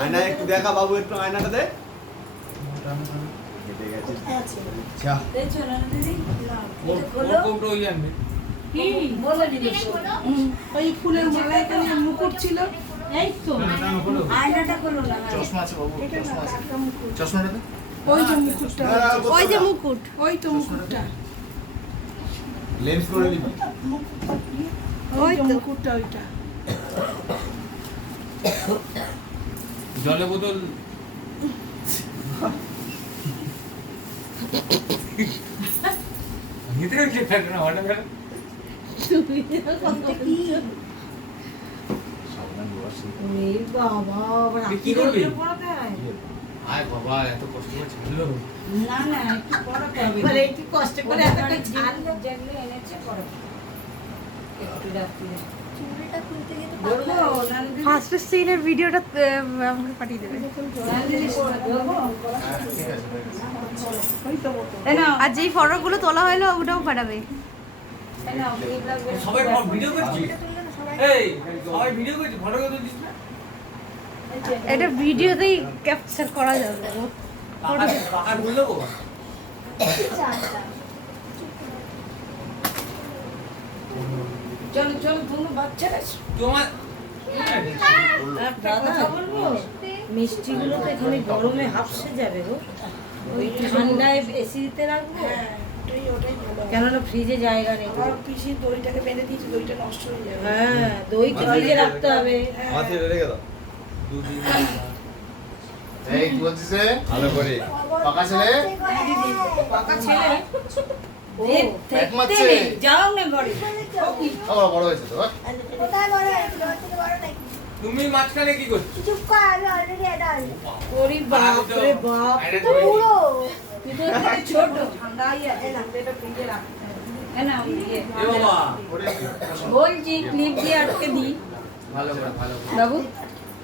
আয়না একটু দেখা বাবু, একটু আয়নাটা দে। কেটে গেছে। আচ্ছা দেখছো না দিদি? ওর খোলো। কোমটা ওই আনবে। কি বলে দিল ওই ফুলের মালা এখানে মুকুট ছিল। এই তো আয়নাটা খোলো না। চশমা আছে বাবু, চশমা আছে। চশমাটা দে। ওই যে মুকুটটা, ওই যে মুকুট, ওই তো মুকুটটা, লেন্স করে দিবি। ওই তো মুকুটটা ওইটা। জলের বোতল নিতে হচ্ছে থাকে না হঠাৎ করে। এই বাবা তুই কি করবি? পড়াতে হয়। আয় বাবা এত কষ্ট করে ছাড়লো। না না একটু পড়াতে হবে। মানে একটু কষ্ট করে এত করে ছাড়লো। যেগুলো এনেছে পড়াতে হবে। একটু রাখতে দে। চুলটা খুলতে গিয়ে তো ধরবো না দিদি? ফার্স্ট সিনের ভিডিওটা আমাকে পাঠিয়ে দেবে। না দিদি ধরবো? হ্যাঁ, ঠিক আছে, হয়ে গেছে। ওই তো বোতল। এই নাও, আর যেই ফটোগুলো তোলা হলো ওটাও পাঠাবে। এই নাও, ক্লিপ লাগবে। সবাই ভিডিও করছিস? এই সবাই ভিডিও করছিস, ফটো করে দিস না? এটা ভিডিওতেই ক্যাপচার করা যাবে। আর বললো গো চলো চলো তুমি বাচ্চারা তোমার একটা কথা বলবো, মিষ্টিগুলো তো এখানে গরমে হাফসে যাবে গো। ওই ঠান্ডায় এসিতে রাখবো, হ্যাঁ, ওটাই ভালো। কেননা ফ্রিজে জায়গা নেই। আমার পিসি দইটাকে বেঁধে দিয়েছে, দইটা নষ্ট হয়ে যাবে। হ্যাঁ দই তো ফ্রিজে রাখতে হবে। আমার ছেলে রেখে দাও দুদিন এই কি বলছিস রে? ভালো করে। পাকা ছেলে? পাকা ছেলে ও, এক মারছে। দেখতে নেই, যাও না ঘরে। আবার বড় হয়েছে তো? কোথায় বড় হয়েছে? তোমার থেকে বড় নাকি? তুমি মাঝখানে কি করছো? চুপ কর, আমি অলরেডি অ্যাডাল্ট। ওরে বাপ রে বাপ, তো পুরো। তুই তো এর থেকে ছোট। ঠান্ডাই আছে, এটা ফ্রিজে রাখতে হবে। হ্যাঁ না এ বাবা বলছি ক্লিপ দিয়ে আটকে দিই ভালো করে ভালো করে। বাবু,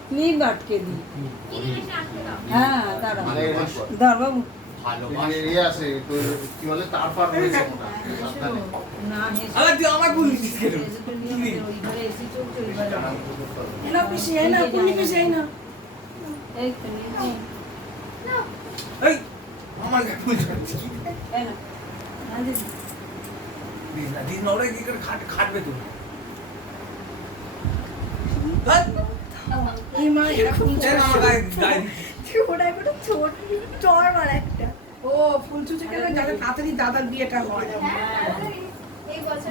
ক্লিপ আটকে দিই। হ্যাঁ দাঁড়াও, মানে ধর বাবু। ভালো মানে ইয়ে আছে, তোর কি বলে তারপর রয়েছে মোটা, সাবধানে। না হেসে আবার তুই আমার বলিস কেন? হেসে তো নিয়ে আমাদের ওই ঘরে এসি চলছে, ওই ঘরে। এই নাও পিসি, এই নাও, কুনি পিসি, এই নাও। এই তো নিয়ে এই আমার গায়ে ফুল ছড়াচ্ছি। এই না না দিদি। দিস না ওরা কি করে খাটবে তুমি? এই মা এরকম আমার গায়ে গায়ে ওটা একটা ছোট চর মার একটা। ও ফুল চুচে গেলে যাতে তাড়াতাড়ি দাদার বিয়েটা হয়। এই বছর